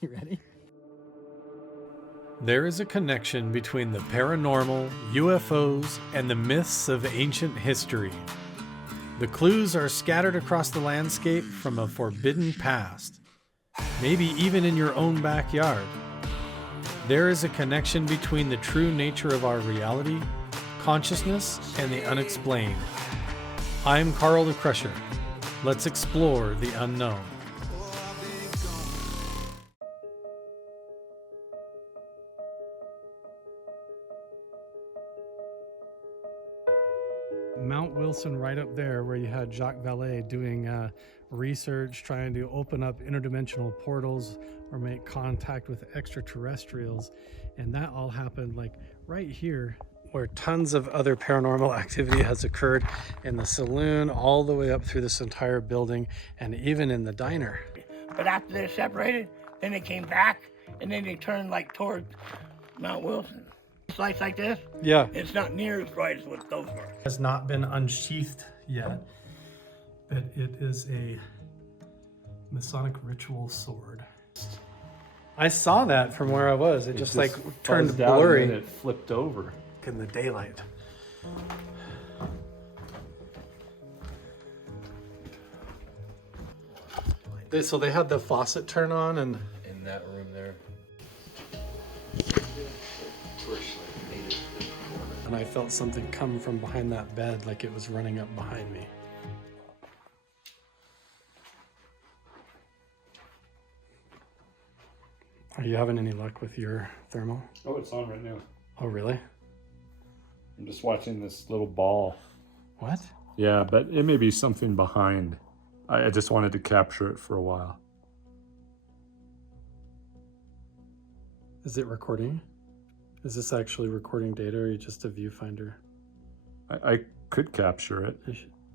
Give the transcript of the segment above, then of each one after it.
You ready? There is a connection between the paranormal, UFOs, and the myths of ancient history. The clues are scattered across the landscape from a forbidden past, maybe even in your own backyard. There is a connection between the true nature of our reality, consciousness, and the unexplained. I'm Carl the Crusher. Let's explore the unknown. Mount Wilson right up there where you had Jacques Vallée doing research, trying to open up interdimensional portals or make contact with extraterrestrials. And that all happened like right here where tons of other paranormal activity has occurred in the saloon all the way up through this entire building and even in the diner. But after they're separated, then they came back and then they turned like toward Mount Wilson. Slice like this, Yeah. it's not near as bright as what those were. Has not been unsheathed yet, but it is a Masonic ritual sword. I saw that from where I was. It just like turned blurry. And it flipped over. In the daylight. So they had the faucet turn on and In that room there. I felt something come from behind that bed like it was running up behind me. Are you having any luck with your thermal? Oh, it's on right now. Oh, really? I'm just watching this little ball. What? Yeah, but it may be something behind. I just wanted to capture it for a while. Is it recording? Is this actually recording data or are you just a viewfinder? I could capture it.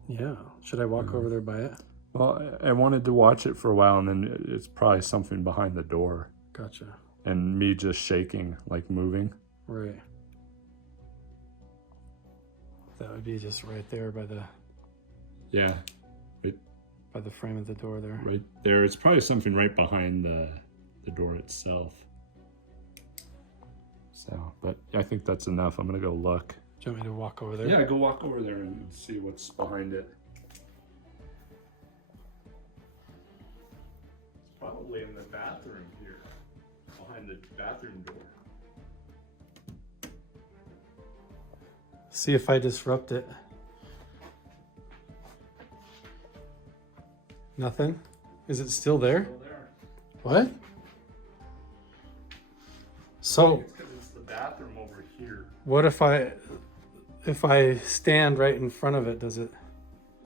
Yeah. Should I walk over there by it? Well, I wanted to watch it for a while, and then it's probably something behind the door. Gotcha. And me just shaking, like moving. Right. That would be just right there by the Yeah, by the frame of the door there. right there. It's probably something right behind the door itself. So, but I think that's enough. I'm gonna go look. Do you want me to walk over there? Yeah, go walk over there and see what's behind it. It's probably in the bathroom here, behind the bathroom door. See if I disrupt it. Nothing? Is it still there? Still there. What? So It's because it's the bathroom over here. what if I stand right in front of it, does it?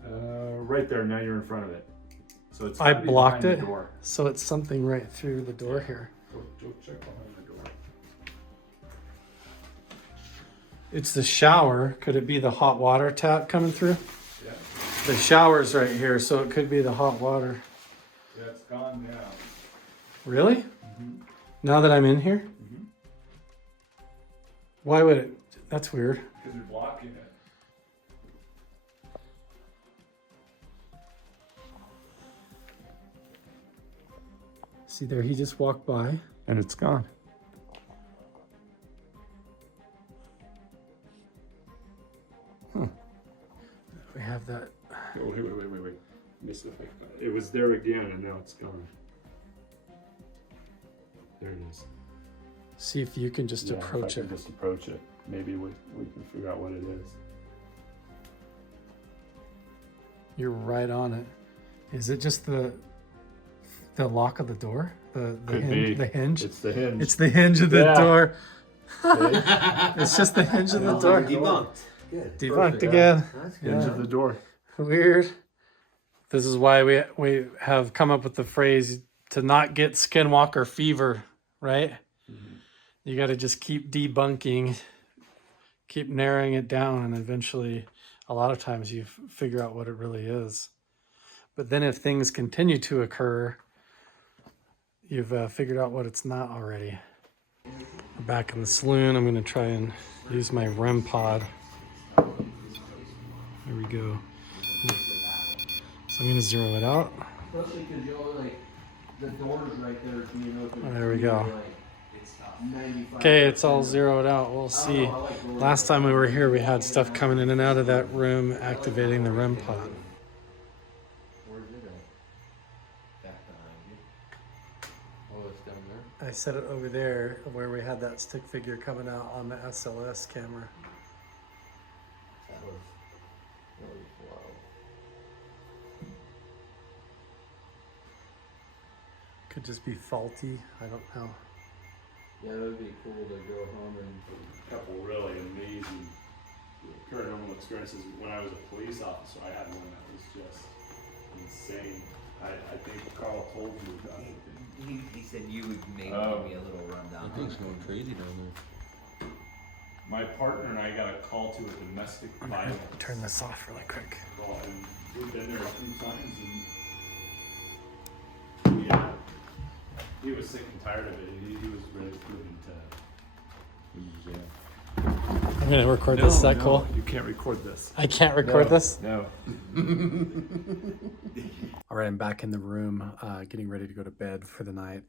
Right there. Now you're in front of it. So it's. I gotta be blocked behind it. the door. So it's something right through the door here. Go check behind the door. It's the shower. Could it be the hot water tap coming through? Yeah. The shower's right here, so it could be the hot water. Yeah, it's gone now. Really? Mm-hmm. Now that I'm in here? Mm-hmm. Why would it? That's weird. Because you're blocking it. See there, he just walked by. And it's gone. We have that. Oh, wait. Miss if I got it. It was there again, and now it's gone. There it is. See if you can just approach if I it. can just approach it. Maybe we can figure out what it is. You're right on it. Is it just the lock of the door? The Could hinge? be. The hinge? It's the hinge. It's the hinge of the Yeah. door. See? It's just the hinge of the door. Debunked. Good. Debunked Perfect. again. That's good. Hinge Yeah. of the door. Weird. This is why we have come up with the phrase to not get skinwalker fever, right? Mm-hmm. You got to just keep debunking, keep narrowing it down, and eventually, a lot of times you figure out what it really is. But then if things continue to occur, you've figured out what it's not already. We're back in the saloon. I'm going to try and use my REM pod. There we go. So I'm going to zero it out. Especially because you only like The door's right there, so you know if Oh, there we go. it's 95. Okay, it's all zeroed out. We'll see. Last time we were here, we had stuff coming in and out of that room, activating the REM pod. Where's it at? Back behind you. Oh, it's down there? I set it over there where we had that stick figure coming out on the SLS camera. That was really slow. Could just be faulty. I don't know. Yeah, that would be cool to go home and. A couple really amazing paranormal experiences. When I was a police officer, I had one that was just insane. I think Carl told you about it. He said you would maybe Oh. give me a little rundown. I think it's going crazy down there. My partner and I got a call to a domestic I'm gonna violence turn this off really quick. call, and we've been there a few times, and yeah, he was sick and tired of it. He was ready to move into. I'm gonna record this. Is that cool? You can't record this. I can't record this? No. All right, I'm back in the room, getting ready to go to bed for the night.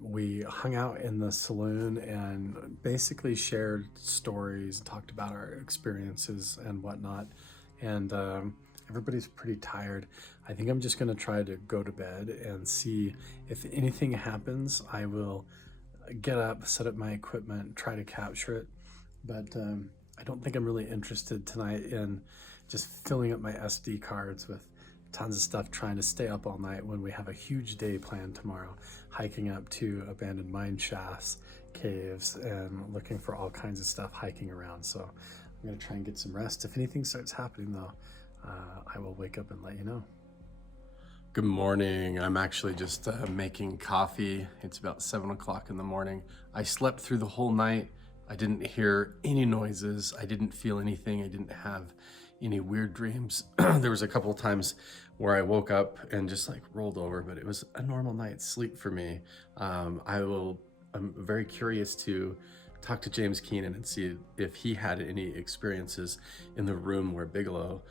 We hung out in the saloon and basically shared stories, talked about our experiences and whatnot. And everybody's pretty tired. I think I'm just gonna try to go to bed and see if anything happens. I will get up, set up my equipment, try to capture it. But I don't think I'm really interested tonight in just filling up my SD cards with tons of stuff, trying to stay up all night when we have a huge day planned tomorrow, hiking up to abandoned mine shafts, caves, and looking for all kinds of stuff hiking around. So I'm gonna try and get some rest. If anything starts happening though, I will wake up and let you know. Good morning. I'm actually just making coffee. It's about 7 o'clock in the morning. I slept through the whole night. I didn't hear any noises. I didn't feel anything. I didn't have any weird dreams. There was a couple of times where I woke up and just like rolled over, but it was a normal night's sleep for me. I'm very curious to talk to James Keenan and see if he had any experiences in the room where Bigelow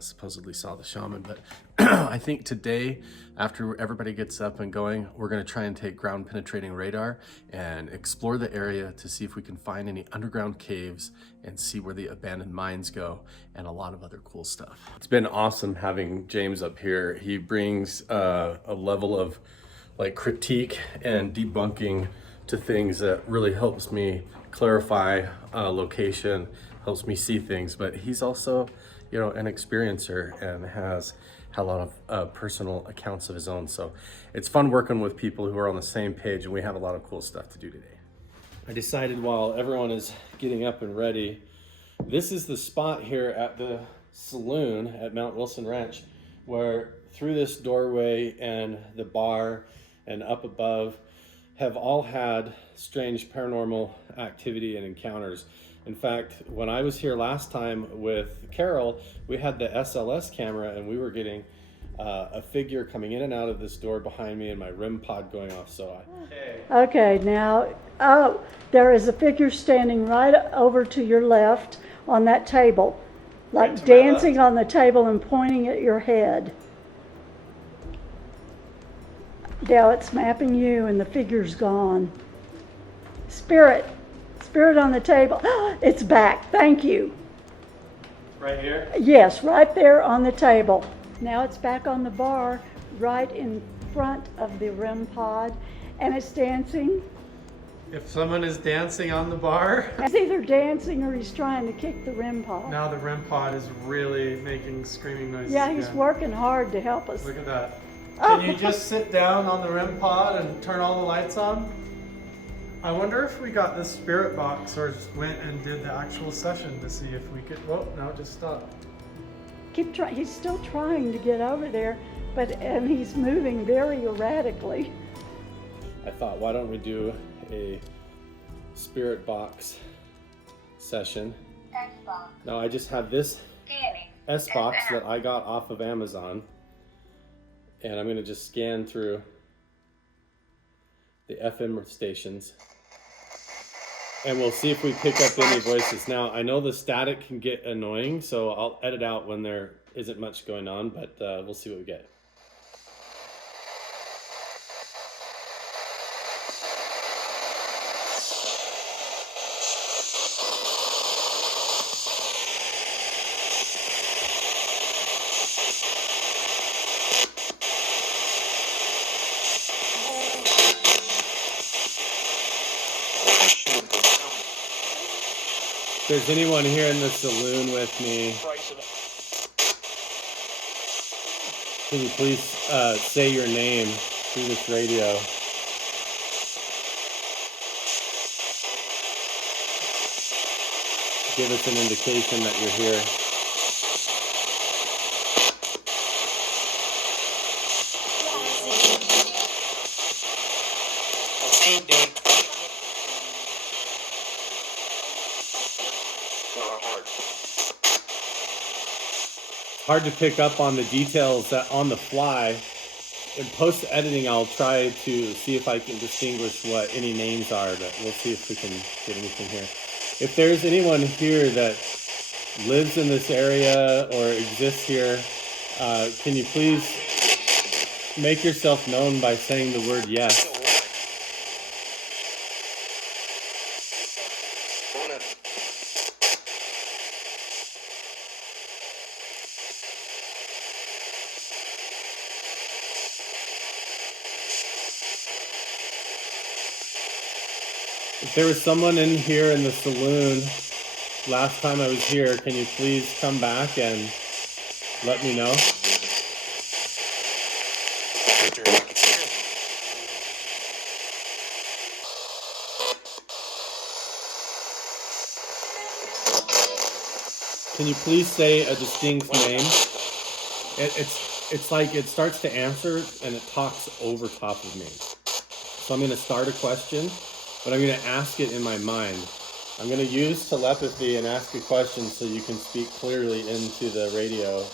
supposedly saw the shaman. But I think today, after everybody gets up and going, we're going to try and take ground penetrating radar and explore the area to see if we can find any underground caves and see where the abandoned mines go and a lot of other cool stuff. It's been awesome having James up here. He brings a level of like critique and debunking to things that really helps me clarify location, helps me see things. But he's also, you know, an experiencer and has a lot of personal accounts of his own. So it's fun working with people who are on the same page, and we have a lot of cool stuff to do today. I decided while everyone is getting up and ready, this is the spot here at the saloon at Mount Wilson Ranch where through this doorway and the bar and up above have all had strange paranormal activity and encounters. In fact, when I was here last time with Carol, we had the SLS camera and we were getting a figure coming in and out of this door behind me and my REM pod going off. So Okay, now, oh, there is a figure standing right over to your left on that table, like Right to my dancing on the table and pointing at your head. Now it's mapping you and the figure's gone. Spirit on the table. It's back. Thank you. right here. Yes, right there on the table. Now it's back on the bar right in front of the REM pod and it's dancing. If someone is dancing on the bar, He's either dancing or he's trying to kick the REM pod. now the REM pod is really making screaming noises. Yeah, he's again. working hard to help us. Look at that. Can you just sit down on the REM pod and turn all the lights on? I wonder if we got this spirit box or just went and did the actual session to see if we could. Whoa, no, just stop. Keep trying. He's still trying to get over there, and he's moving very erratically. I thought, why don't we do a spirit box session? S-box. Now I just have this Scanning. S-box that I got off of Amazon, and I'm gonna just scan through the FM stations, and we'll see if we pick up any voices. Now, I know the static can get annoying, so I'll edit out when there isn't much going on, but we'll see what we get. If there's anyone here in the saloon with me, can you please say your name through this radio? Give us an indication that you're here. Hard to pick up on the details that on the fly. In post editing, I'll try to see if I can distinguish what any names are, but we'll see if we can get anything here. If there's anyone here that lives in this area or exists here, can you please make yourself known by saying the word yes? If there was someone in here in the saloon last time I was here, can you please come back and let me know? Can you please say a distinct name? It's like it starts to answer and it talks over top of me. So I'm going to start a question, but I'm going to ask it in my mind. I'm going to use telepathy and ask a question so you can speak clearly into the radio.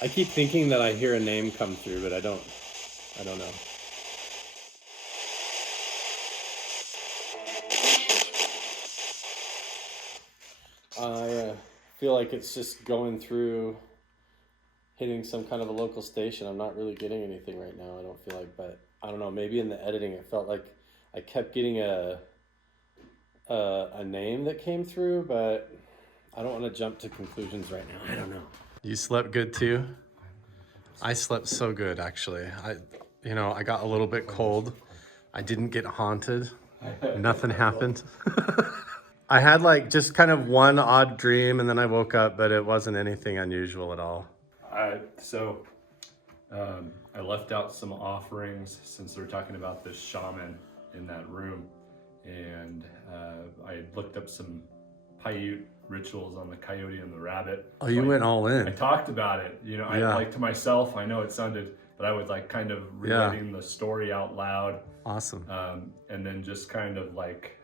I keep thinking that I hear a name come through, but I don't know. I feel like it's just going through, hitting some kind of a local station. I'm not really getting anything right now, I don't feel like, but I don't know, maybe in the editing it felt like I kept getting a name that came through, but I don't want to jump to conclusions right now. I don't know. You slept good too? I slept so good, actually. I got a little bit cold. I didn't get haunted. Nothing happened. I had like just kind of one odd dream and then I woke up, but it wasn't anything unusual at all. I left out some offerings since we're talking about this shaman in that room, and I looked up some Paiute rituals on the coyote and the rabbit. Oh, you went all in. I talked about it, I like to myself, I know it sounded, but I was like kind of relating the story out loud. Awesome. And then just kind of like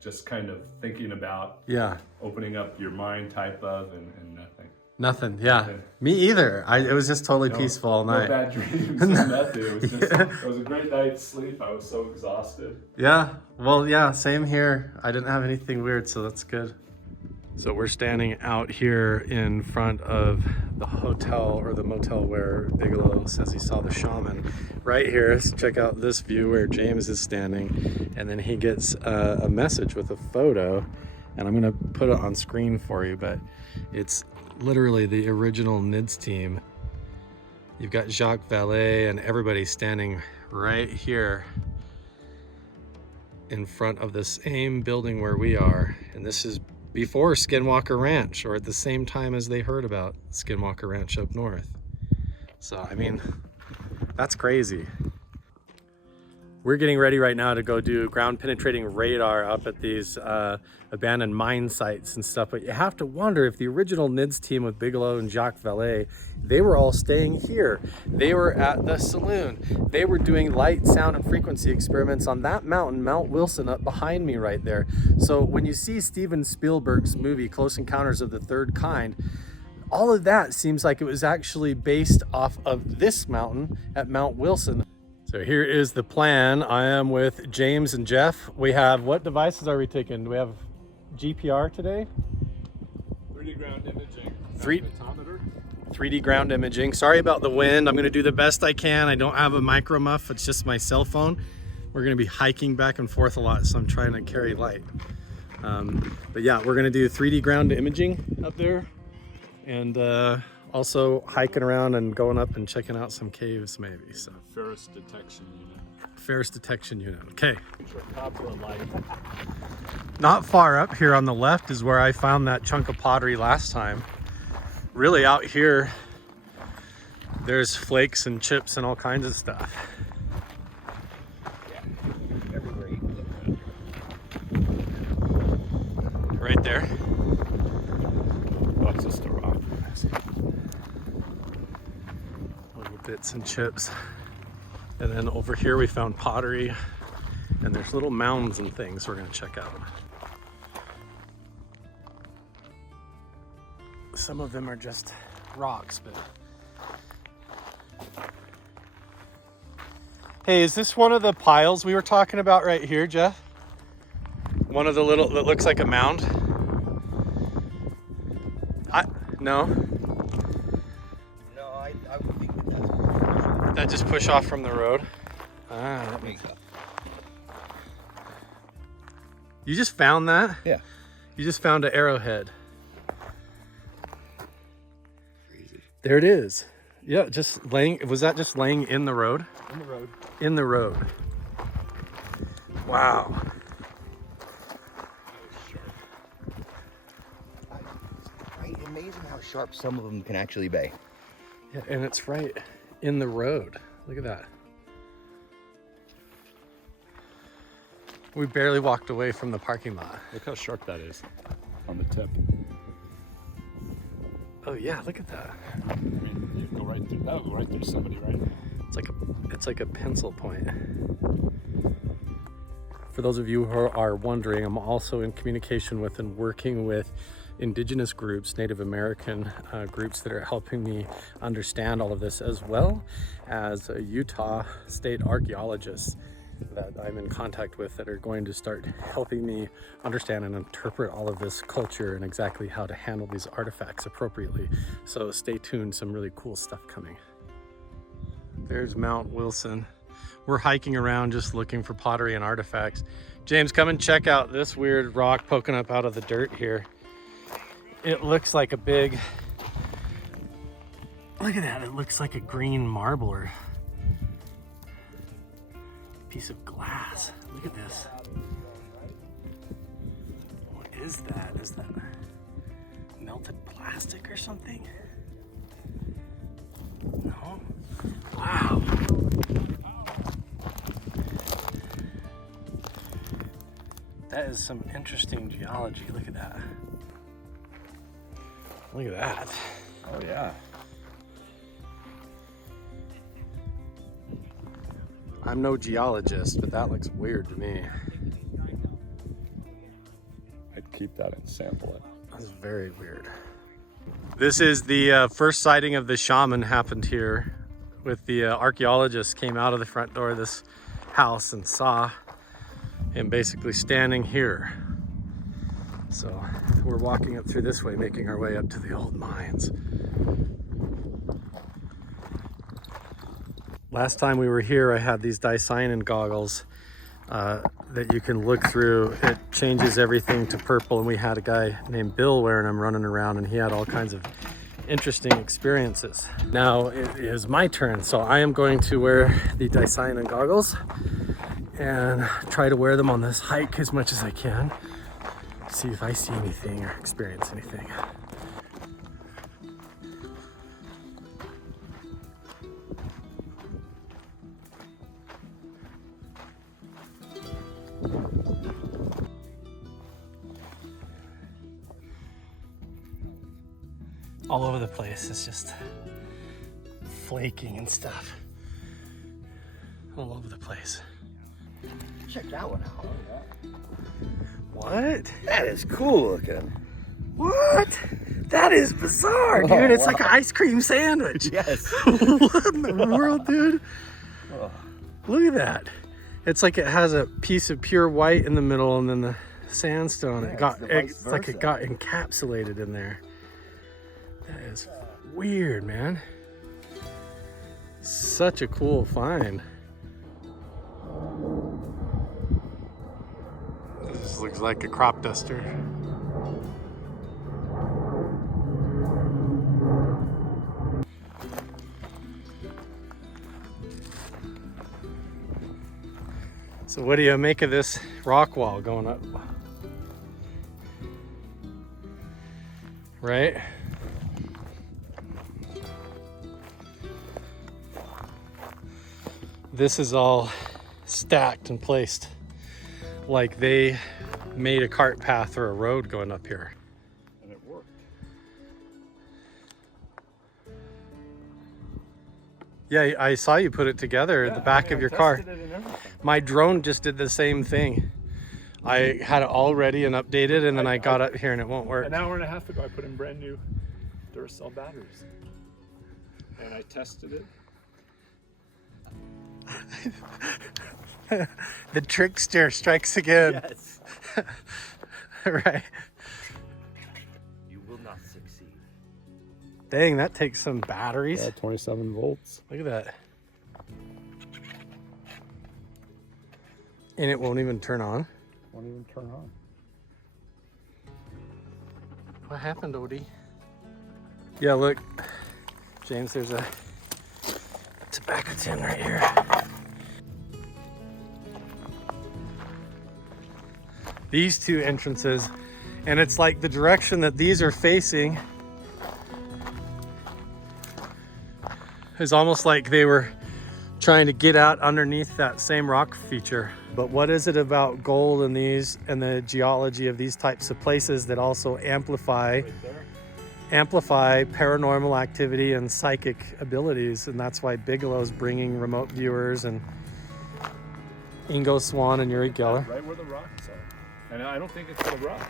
just kind of thinking about opening up your mind type of, and nothing. Nothing, Me either. It was just totally peaceful all night. No bad dreams, nothing. It was just, it was a great night's sleep. I was so exhausted. Yeah, well, same here. I didn't have anything weird, so that's good. So we're standing out here in front of the hotel or the motel where Bigelow says he saw the shaman. Right here, check out this view where James is standing, and then he gets a message with a photo, and I'm gonna put it on screen for you, but it's literally the original NIDS team. You've got Jacques Vallée and everybody standing right here in front of the same building where we are, and this is before Skinwalker Ranch, or at the same time as they heard about Skinwalker Ranch up north. So, I mean, that's crazy. We're getting ready right now to go do ground penetrating radar up at these abandoned mine sites and stuff, but you have to wonder if the original NIDS team with Bigelow and Jacques Vallée, they were all staying here. They were at the saloon. They were doing light, sound, and frequency experiments on that mountain, Mount Wilson, up behind me right there. So when you see Steven Spielberg's movie, Close Encounters of the Third Kind, all of that seems like it was actually based off of this mountain at Mount Wilson. So here is the plan. I am with James and Jeff. We have, what devices are we taking? Do we have GPR today? 3D ground imaging. 3D ground imaging. Sorry about the wind. I'm gonna do the best I can. I don't have a micro muff, it's just my cell phone. We're gonna be hiking back and forth a lot, so I'm trying to carry light. But yeah, we're gonna do 3D ground imaging up there, and also hiking around and going up and checking out some caves maybe. So Ferris detection unit. Ferris detection unit, okay. Not far up here on the left is where I found that chunk of pottery last time. Really out here, there's flakes and chips and all kinds of stuff. Right there. That's just a rock. Little bits and chips. And then over here we found pottery, and there's little mounds and things we're gonna check out. Some of them are just rocks, but... Hey, is this one of the piles we were talking about right here, Jeff? One of the little, that looks like a mound? No? No, I would think that That just push off from the road? Ah, that makes sense. You just found that? Yeah. You just found an arrowhead. Crazy. There it is. Yeah, just laying, was that just laying in the road? In the road. In the road. Wow. Right? Amazing how sharp some of them can actually be. Yeah, and it's right in the road. Look at that. We barely walked away from the parking lot. Look how sharp that is on the tip. Oh yeah, look at that. I mean, you go right through. That'll go right through somebody, right? It's like a pencil point. For those of you who are wondering, I'm also in communication with and working with indigenous groups, Native American groups that are helping me understand all of this, as well as Utah state archaeologists that I'm in contact with that are going to start helping me understand and interpret all of this culture and exactly how to handle these artifacts appropriately. So stay tuned, some really cool stuff coming. There's Mount Wilson. We're hiking around just looking for pottery and artifacts. James, come and check out this weird rock poking up out of the dirt here. It looks like a big, look at that, it looks like a green marble or piece of glass. Look at this. What is that? Is that melted plastic or something? No? Wow. That is some interesting geology. Look at that. Look at that. Oh yeah. I'm no geologist, but that looks weird to me. I'd keep that and sample it. That's very weird. This is the first sighting of the shaman happened here. With the archaeologists came out of the front door of this house and saw him basically standing here. So we're walking up through this way, making our way up to the old mines. Last time we were here, I had these dicyanin goggles that you can look through. It changes everything to purple, and we had a guy named Bill wearing them running around, and he had all kinds of interesting experiences. Now it is my turn, so I am going to wear the dicyanin goggles and try to wear them on this hike as much as I can. See if I see anything or experience anything. All over the place, it's just flaking and stuff. All over the place. Check that one out. What? That is cool looking. What? That is bizarre, dude. It's like an ice cream sandwich. Yes. What in the world, dude? Look at that. It's like it has a piece of pure white in the middle and then the sandstone. Yeah, it's It's like it got encapsulated in there. That is weird, man. Such a cool find. This looks like a crop duster. So what do you make of this rock wall going up? Right? This is all stacked and placed like they made a cart path or a road going up here. And it worked. Yeah, I saw you put it together at the back of your car. Tested it and everything. My drone just did the same thing. I had it all ready and updated, and then I got up here and it won't work. An hour and a half ago, I put in brand new Duracell batteries. And I tested it. The trickster strikes again. Yes. Right. You will not succeed. Dang, that takes some batteries. 27 volts. Look at that. And it won't even turn on. Won't even turn on. What happened, Odie? Yeah, look, James, there's a tobacco tin right here. These two entrances, and it's like the direction that these are facing is almost like they were trying to get out underneath that same rock feature. But what is it about gold and these and the geology of these types of places that also amplify paranormal activity and psychic abilities? And that's why Bigelow's bringing remote viewers, and Ingo Swann and Uri Geller. Right where the rocks are. And I don't think it's the rocks.